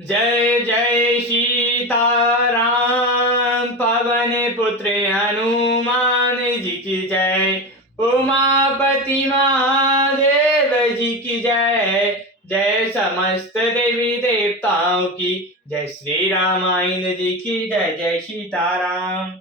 जय जय सीताराम, पवन पुत्र हनुमान जी की जय। उमापति महादेव जी की जय। जय समस्त देवी देवताओं की जय। श्री रामायण जी की जय। जय सीताराम।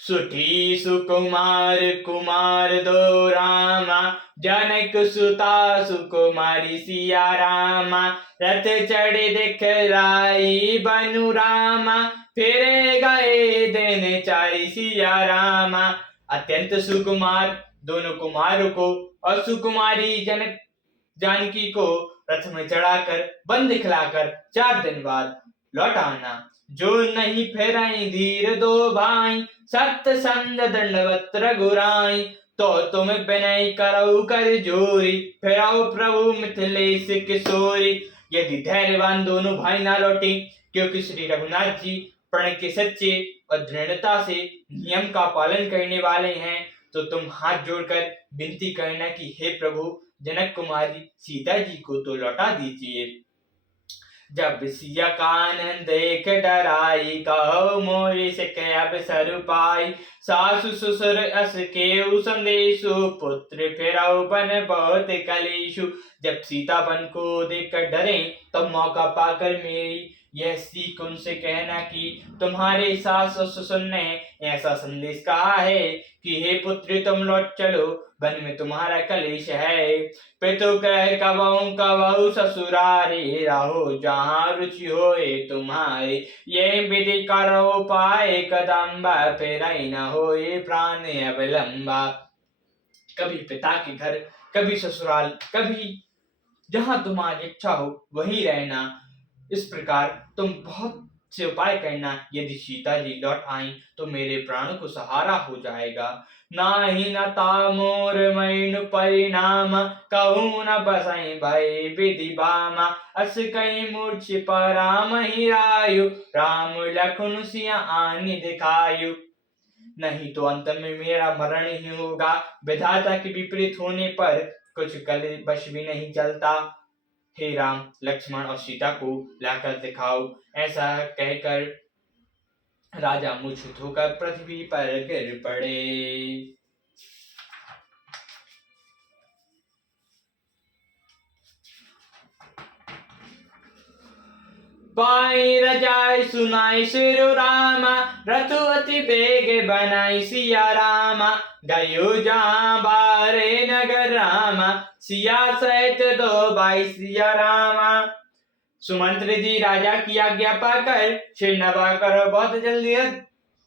सुठी सुकुमार कुमार दो रामा, जनक सुता सुकुमारी सिया रामा। रथ चढ़े दिखलाई बनु रामा, फिरे गए दिन चारी सिया रामा। अत्यंत सुकुमार दोनों कुमारों को और सुकुमारी जनक जानकी को रथ में चढ़ाकर वन दिखलाकर 4 दिन बाद लौट आना। जो नहीं फेराई धीर दो भाई, सत्य संग दंडवत रघुराई। तो तुम विनय करऊ कर जोरी, फेराओ प्रभु मिथिलेश किशोरी। यदि धैर्यवान दोनों भाई ना लौटे, क्योंकि श्री रघुनाथ जी प्रण के सच्चे और दृढ़ता से नियम का पालन करने वाले हैं, तो तुम हाथ जोड़कर विनती करना कि हे प्रभु, जनक कुमारी सीता जी को तो लौटा दीजिए। जब सिया कानन देख डराई, कहो मोरे से अब सर पाई। सासु ससुर अस केउ संदेशु, पुत्र फिरौ बन बहुत कलेशु। जब सीता बन को देखकर डरे, तब मौका पाकर मेरी यह सीख उनसे कहना कि तुम्हारे सास और ससुर ने ऐसा संदेश कहा है कि हे पुत्री, तुम लौट चलो, वन में तुम्हारा कलेश है। पितु कह कबहु कबहु ससुरारी, रहो जहाँ रुचि होए तुम्हारी। ये विधि करो पाए कदम्बा, फिर न होए प्राण अवलंबा। कभी पिता के घर, कभी ससुराल, कभी जहाँ तुम्हारी इच्छा हो वहीं रहना। इस प्रकार तुम बहुत से उपाय करना। यदि सीता जी लौट आई तो मेरे प्राणों को सहारा हो जाएगा। नाही न तामोर मैनु परिणाम, कहूँ न बसई भय विधि बामा। अस कई मूर्छ पराम ही रायु, राम लखन सिया आनि दिखायु। नहीं तो अंत में मेरा मरण ही होगा। विधाता के विपरीत होने पर कुछ कल बश भी नहीं चलता। हे राम, लक्ष्मण और सीता को लाकर दिखाओ। ऐसा कहकर राजा मूर्छित होकर पृथ्वी पर गिर पड़े। पाई रजाई सुनाई सिरु रामा, रथु अति बेग बनाई सिया रामा। गयो जहाँ बारे नगर रामा, सिया सहित दो भाई सिया रामा। सुमंत्र जी राजा की आज्ञा पाकर सिर नवाकर बहुत जल्दी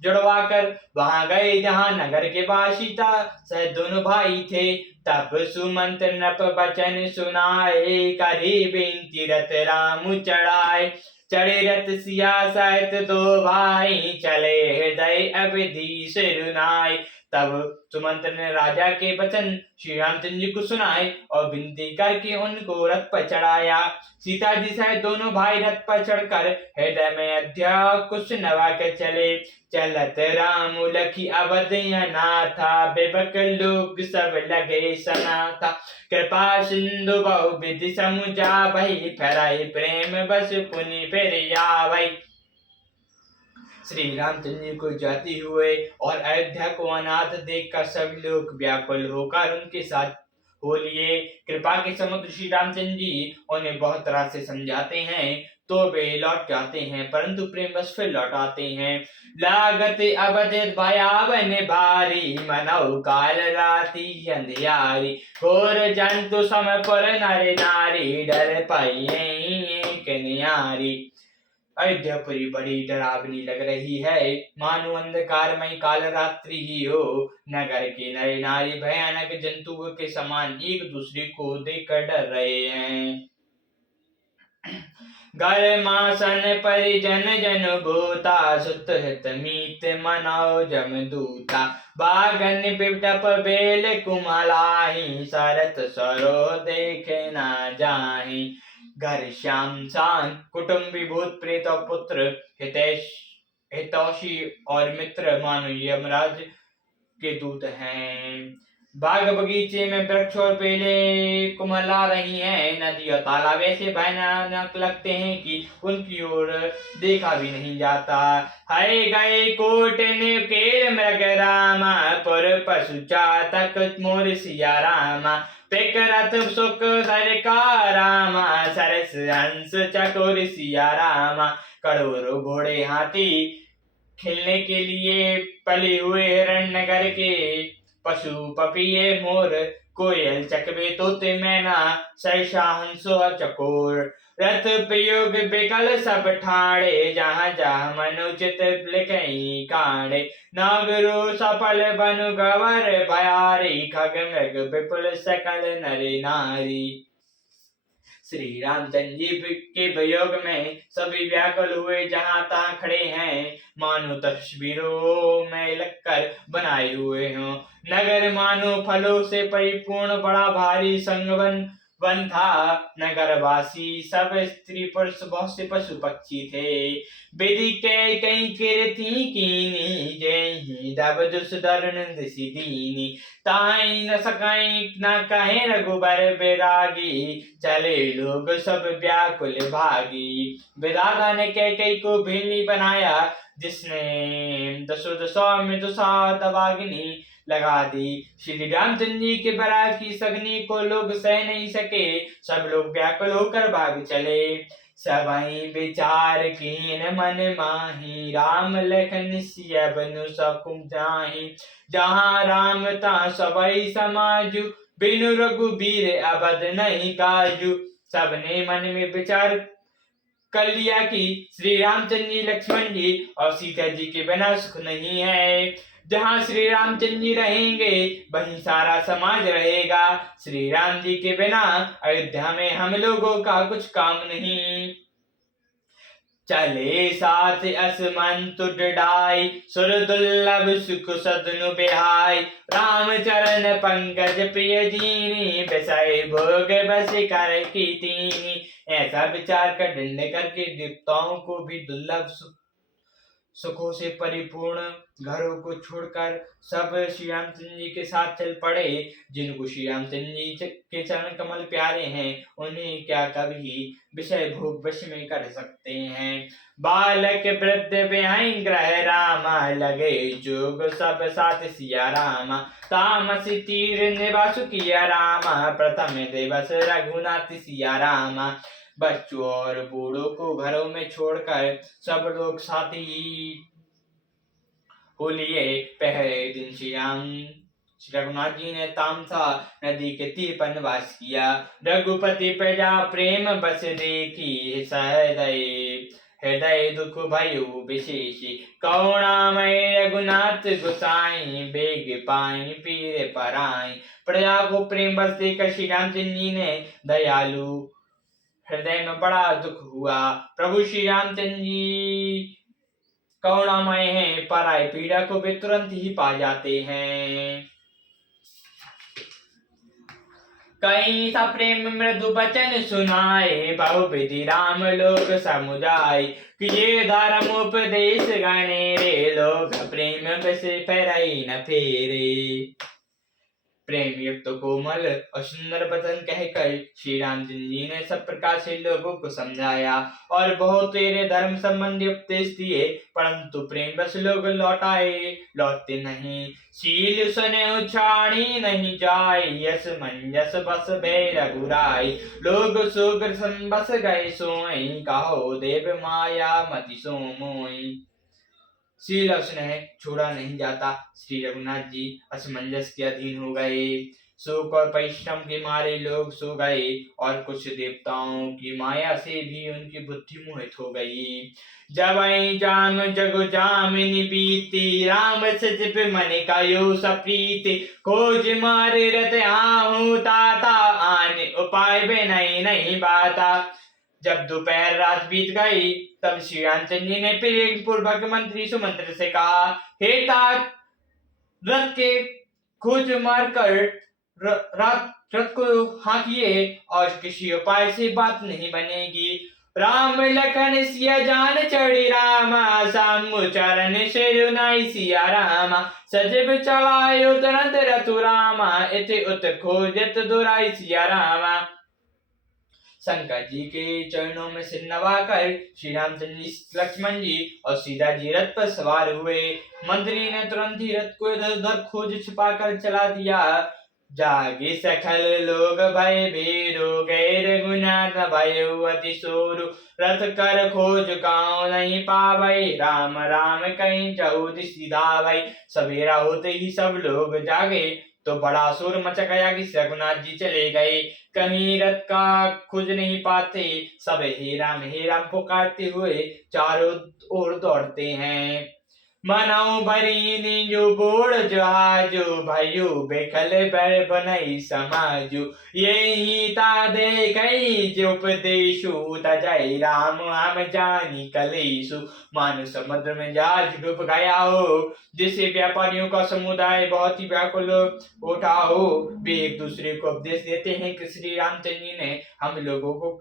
जुड़वाकर वहां गए जहां नगर के बाशिता सहित दोनों भाई थे। तब सुमंत्र नप बचन सुनाए, करी बिनती रथ राम चढ़ाए। चढ़े रथ सिया सहित दो भाई, चले हृदय अवधि सिरुनाए। तब सुमंत्र ने राजा के वचन श्री रामचंद्र जी को सुनाए और विनती करके उनको रथ पर चढ़ाया। सीता जी सहित दोनों भाई रथ पर चढ़कर हृदय में अयोध्या कुछ नवा के चले। चलत राम लखी अवधिया नाथा, बेबक लोग सब लगे सनाथा। कृपा सिंधु बहु विधि समुझा भई, फराई प्रेम बस पुनि फिर आवई। श्री रामचंद्र जी को जाते हुए और अयोध्या को अनाथ देखकर सभी लोग व्याकुल होकर उनके साथ हो लिए। कृपा के समुद्र श्री रामचंद्र जी उन्हें बहुत तरह से समझाते हैं तो वे लौट जाते हैं, परंतु प्रेम बस फिर लौट आते हैं। लागत अवधित भयावन भारी, मनौ काल राति अंधियारी। घोर जंतु सम पर नर नारी, डर पाई एक न्यारी। अयोध्यापुरी बड़ी डरावनी लग रही है, मानो अंधकारमय काल रात्रि ही हो। नगर के नर नारी भयानक जंतुओं के समान एक दूसरे को देखकर डर रहे हैं। घर मासन परिजन जन भूता, सुत हित मीत मनाओ जमदूता। बागन बिटप बेल कुमलाई, सरत सरो देखे ना जाहि। घर श्याम शान कुटुंबी भूत प्रेत और पुत्र हितैषी और मित्र मानो यमराज के दूत हैं। बाग बगीचे में वृक्ष और बेलें कुमला रही हैं। नदी और तालाब ऐसे भयानक लगते हैं कि उनकी ओर देखा भी नहीं जाता। हाय गए कोट ने केर मृग रामा, पर पशु चातक मोर सिया रामा। पेकरत सुख सरका रामा, सरस हंस चकोर सिया रामा। करोड़ों घोड़े हाथी खेलने के लिए पले हुए हिरण नगर के, पशु पपिये मोर कोयल चकवे तोते मैना, सहसा हंसो चकोर। रथ प्रयोग बिकल सब ठाड़े, जहाँ जहाँ मनुचित लिखई कांडे। नागरो सफल बनु गवर भयारी, खग मृग विपुल सकल नर नारी। श्री रामचंद्र जी के वियोग में सभी व्याकुल हुए, जहां तहां खड़े हैं, मानो तस्वीरों में लगकर बनाए हुए हों। नगर मानो फलों से परिपूर्ण बड़ा भारी संगवन वन था। नगरवासी सब स्त्री पुरुष बहुत से पशु पक्षी थे। विधि के कई कीर्ति कीनी, जय दब दुस दरुण दिशि दीनी। ताई न सकाई न कहे रघुबर बैरागी, चले लोग सब व्याकुल भागी। विधाता ने कैकेयी को भिल्ली बनाया, जिसने दसों दशा में दुसा दवाग्नि लगा दी। श्री रामचंद्र जी के बरात की सगनी को लोग सह नहीं सके, सब लोग व्याकुल होकर भाग चले। सबई विचार कीन मन माही, राम लखन सिया बनु सकुम जाहि। जहाँ राम तहाँ सबई समाजु, बिनु रघुबीर अवध नहीं काजू। सबने मन में विचार कर लिया कि श्री रामचंद्र जी, लक्ष्मण जी और सीता जी के बिना सुख नहीं है। जहाँ श्री रामचंद्र जी रहेंगे वहीं सारा समाज रहेगा। श्री राम जी के बिना अयोध्या में हम लोगों का कुछ काम नहीं। चले साथ असमंतु डाई, सुर दुर्लभ सुख सदनु बिहाई। राम चरण पंकज प्रिय जीनी, विषय भोग बस कर की तीनी। ऐसा विचार कर दंड करके देवताओं को भी दुर्लभ सुखों से परिपूर्ण घरों को छोड़कर सब श्री रामचंद्र जी के साथ चल पड़े। जिनको श्री रामचंद्र जी के चरण कमल प्यारे हैं, उन्हें क्या कभी विषय भोग वश में कर सकते हैं। बालक वृद्ध बिहाई ग्रह रामा, लगे जोग सब साथ सिया रामा। तामस तीर निवासु किया रामा, प्रथम दिवस रघुनाथ सिया रामा। बच्चों और बूढ़ों को घरों में छोड़कर सब लोग साथी हो लिए। पहले दिन श्री रघुनाथ जी ने तामसा नदी के तीर पर निवास किया। रघुपति प्रजा प्रेम बस देखी, हृदय दुख भयो विशेष। करुणामय रघुनाथ गोसाई, बेग पाई पीर पराई। प्रजा को प्रेम बस देकर श्री रामचंद्र जी ने दयालु हृदय में बड़ा दुख हुआ। प्रभु श्री रामचंद्र जी करुणामय हैं, पराई पीड़ा को वे तुरंत ही पा जाते हैं। कहीं सा प्रेम मृदु बचन सुनाए, बहु विधि राम लोग समुदाय। किए धर्म उपदेश गणेरे, लोग प्रेम बस फेरई न फेरे। प्रेम युक्त कोमल और सुंदर वचन कहकर श्री रामचंद्र जी ने सब प्रकार से लोगों को समझाया और बहुत तेरे धर्म संबंधी उपदेश दिए, परंतु प्रेम बस लोग लौटते नहीं। शील सुने उछाड़ी नहीं जाए, यस मंजस बस भे रघुराई। लोग सुग्र बस गए सोई, कहो देव माया मति सो मोई। शील और स्नेह छोड़ा नहीं जाता। श्री रघुनाथ जी असमंजस के अधीन हो गए। शोक और परिश्रम के मारे लोग सो गए और कुछ देवताओं की माया से भी उनकी बुद्धि मोहित हो गई। जब जाम जग जामिनी बीती, राम सचिप मन का यो सप्रीति। खोज मारे रत आहू ताता, आने उपाय बे नहीं बाता। जब दोपहर रात बीत गई तब श्री रामचंद्र जी ने प्रेम पूर्वक मंत्री सुमंत्र से कहा, हे तात, रथ के खोज मारकर रथ को हाँकिए और किसी उपाय से बात नहीं बनेगी। राम लखन सिया जान चढ़ी रामा, समुचरण सिर नाई सिया रामा। सजब चलायो तुरंत रतु रामा, इति उत खोजत दुराई सिया रामा। शंकर जी के चरणों में सिर नवाकर श्री रामचंद्र जी, लक्ष्मण जी और सीता जी रथ पर सवार हुए। मंत्री ने तुरंत ही रथ को इधर उधर खोज छिपा कर चला दिया। जागे सकल लोग भय बेरो, गए रघुनाथ भयो अति सोरु। रथ कर खोज गाँव नहीं पावई, राम राम कहीं चहु दिशि धावई। सवेरा होते ही सब लोग जागे, तो बड़ा शोर मच गया कि रघुनाथ जी चले गए। कहीं रथ का खोज नहीं पाते, सब हे राम पुकारते हुए चारों ओर दौड़ते हैं। मनाऊ भरी नीजो बोड़ जहाजो, भयो बेकल बर बनई समाजो। यही ता दे कई जो उपदेशु, तजय राम हम जानी कलेशु। मानो समुद्र में जहाज डूब गया हो, जिससे व्यापारियों का समुदाय बहुत ही व्याकुल उठा हो। वे एक दूसरे को उपदेश देते हैं कि श्री रामचंद्र जी ने हम लोगों को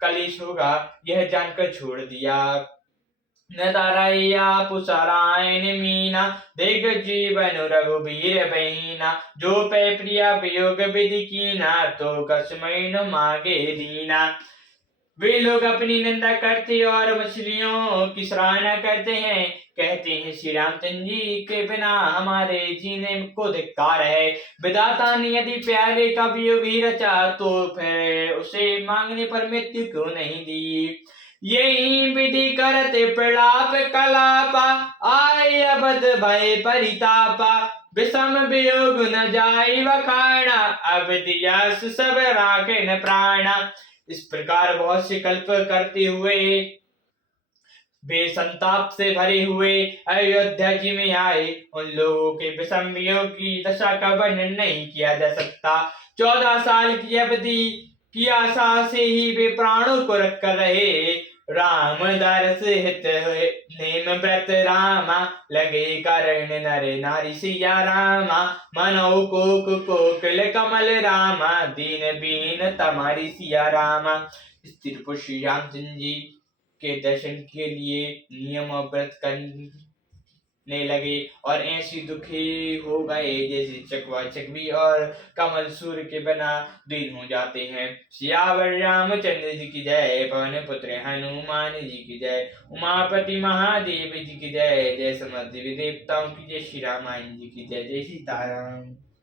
कलेश होगा यह जानकर छोड़ दिया। नदारैया पुसरायन मीना, दिग जीवन रघुबीर बहीना। जो पे प्रिया वियोग विधि कीना, तो कसमैन मांगे दीना। वे लोग अपनी निंदा करते और मछलियों की सराहना करते हैं। कहते हैं श्री रामचंद्र जी के बिना हमारे जीने को धिक्कार है। विधाता ने यदि प्यारे का वियोग ही रचा, तो फिर उसे मांगने पर मृत्यु क्यों नहीं दी। यही विधि करते प्रलाप कलापा, आय अबध भय परितापा। विषम वियोग न जाई वखाना, अब दियास सब राखे न प्राणा। इस प्रकार बहुत से कल्प करते हुए वे संताप से भरे हुए अयोध्या जी में आए। उन लोगों के विषम वियोग की दशा का वर्णन नहीं किया जा सकता। 14 साल की अवधि की आशा से ही वे प्राणों को रख कर रहे। राम दरस हित नेम व्रत रामा, लगे करण नर नारी सिया रामा। मनो कोकिल कमल रामा, दीन बीन तमारी सिया रामा। स्त्री पुरुष श्री रामचंद्र जी के दर्शन के लिए नियम और व्रत करने लगे और ऐसी दुखी हो गए जैसे चकवा चकवी और कमल सूर्य के बिना दिन हो जाते हैं। सियावर रामचंद्र जी की जय, पवन पुत्र हनुमान जी की जय, उमापति महादेव जी की जय, जय समस्त देवी देवताओं की जय, श्री रामायण जी की जय। जय सीताराम।